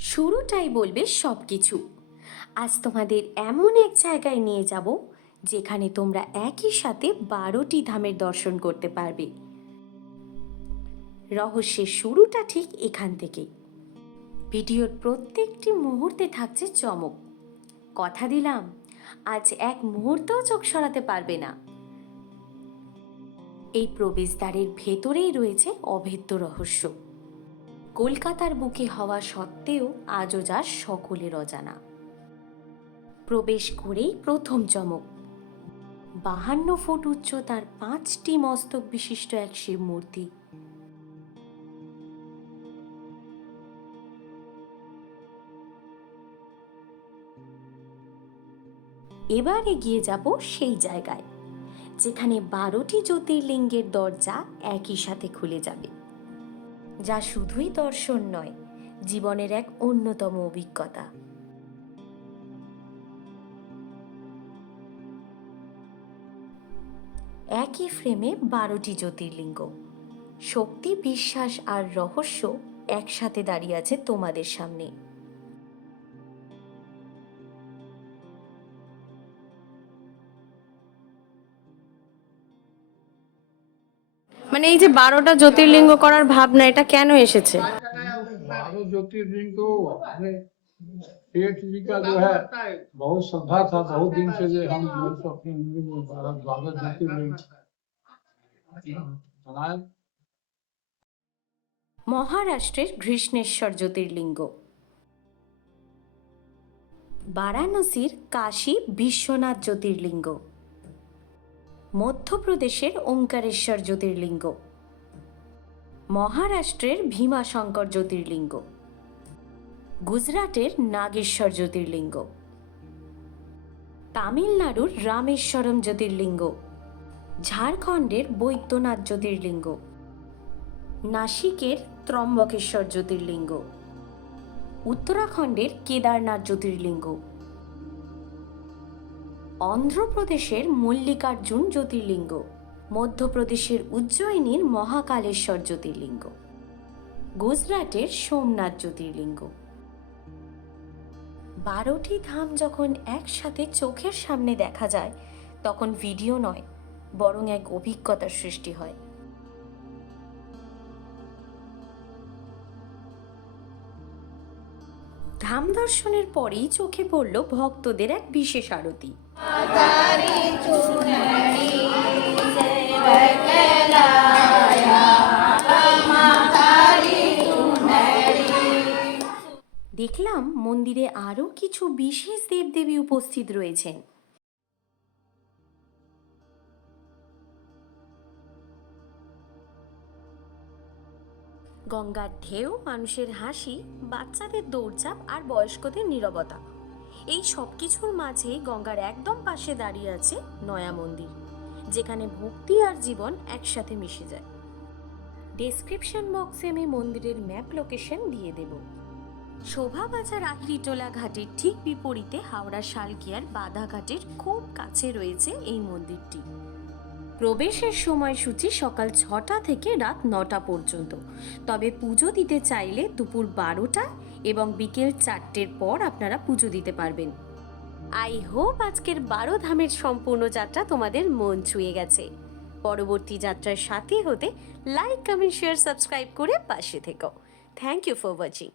শুরুটাই বলবে সব কিছু আজ তোমাদের এমন এক জায়গায় নিয়ে যাব, যেখানে তোমরা একই সাথে বারোটি ধামের দর্শন করতে পারবে। রহস্যের শুরুটা ঠিক এখান থেকে। ভিডিওর প্রত্যেকটি মুহূর্তে থাকছে চমক। কথা দিলাম, আজ এক মুহূর্তও চোখ সরাতে পারবে না। এই প্রবেশদ্বারের ভেতরেই রয়েছে অভেদ্য রহস্য। কলকাতার বুকে হওয়া সত্ত্বেও আজও যা সকলের অজানা। প্রবেশ করেই প্রথম চমক। বাহান্ন ফুট উচ্চতার পাঁচটি মস্তক বিশিষ্ট এক শিব মূর্তি। এবার এগিয়ে যাব সেই জায়গায়, যেখানে বারোটি জ্যোতির্লিঙ্গের দরজা একই সাথে খুলে যাবে। যা শুধুই দর্শন নয়, জীবনের এক অন্যতম অভিজ্ঞতা। একই ফ্রেমে বারোটি জ্যোতির্লিঙ্গ। শক্তি, বিশ্বাস আর রহস্য একসাথে দাঁড়িয়ে আছে তোমাদের সামনে। মানে এই যে বারোটা জ্যোতির্লিঙ্গ করার ভাবনা এটা কেন এসেছে बारह ज्योतिर्लिंग तो अपने पेट जी का जो है बहुत श्रद्धा था बहुत दिन से जो हम जो सो अपने हिंदू में बारह बारह ज्योतिर्लिंग बनाए মহারাষ্ট্রের ঘৃষ্ণেশ্বর জ্যোতির্লিঙ্গ বারাণসীর কাশী বিশ্বনাথ জ্যোতির্লিঙ্গ মধ্যপ্রদেশের ওঙ্কারেশ্বর জ্যোতির্লিঙ্গ। মহারাষ্ট্রের ভীমাশঙ্কর জ্যোতির্লিঙ্গ। গুজরাটের নাগেশ্বর জ্যোতির্লিঙ্গ। তামিলনাড়ুর রামেশ্বরম জ্যোতির্লিঙ্গ। ঝাড়খণ্ডের বৈদ্যনাথ জ্যোতির্লিঙ্গ। নাসিকের ত্রম্বকেশ্বর জ্যোতির্লিঙ্গ। উত্তরাখণ্ডের কেদারনাথ জ্যোতির্লিঙ্গ। অন্ধ্রপ্রদেশের মল্লিকার্জুন জ্যোতির্লিঙ্গ, মধ্যপ্রদেশের উজ্জয়িনীর মহাকালেশ্বর জ্যোতির্লিঙ্গ, গুজরাটের সোমনাথ জ্যোতির্লিঙ্গ। বারোটি ধাম যখন একসাথে চোখের সামনে দেখা যায়, তখন ভিডিও নয়, বরং এক অভিজ্ঞতার সৃষ্টি হয়। ধাম দর্শনের পরেই চোখে পড়ল ভক্তদের এক বিশেষ আরতি। দেখলাম মন্দিরে আরও কিছু বিশেষ দেবদেবী উপস্থিত রয়েছেন। গঙ্গার ঢেউ, মানুষের হাসি, বাচ্চাদের দৌড়ঝাঁপ আর বয়স্কদের নীরবতা। এই সব কিছুর মাঝে গঙ্গার একদম পাশে দাঁড়িয়ে আছে নয়া মন্দির, যেখানে ভক্তি আর জীবন একসাথে মিশে যায়। ডেসক্রিপশন বক্সে আমি মন্দিরের ম্যাপ লোকেশন দিয়ে দেব। শোভাবাজার আহিরিটোলা ঘাটের ঠিক বিপরীতে হাওড়া শালকিয়ার বাধাঘাটের খুব কাছে রয়েছে এই মন্দিরটি। প্রবেশের সময়সূচি সকাল ছটা থেকে রাত নটা পর্যন্ত। তবে পুজো দিতে চাইলে দুপুর বারোটা এবং বিকেল চারটের পর আপনারা পুজো দিতে পারবেন। আই হোপ আজকের বারো ধামের সম্পূর্ণ যাত্রা তোমাদের মন ছুঁয়ে গেছে। পরবর্তী যাত্রার সাথে হতে লাইক কমেন্ট শেয়ার সাবস্ক্রাইব করে পাশে থেকো। Thank you for watching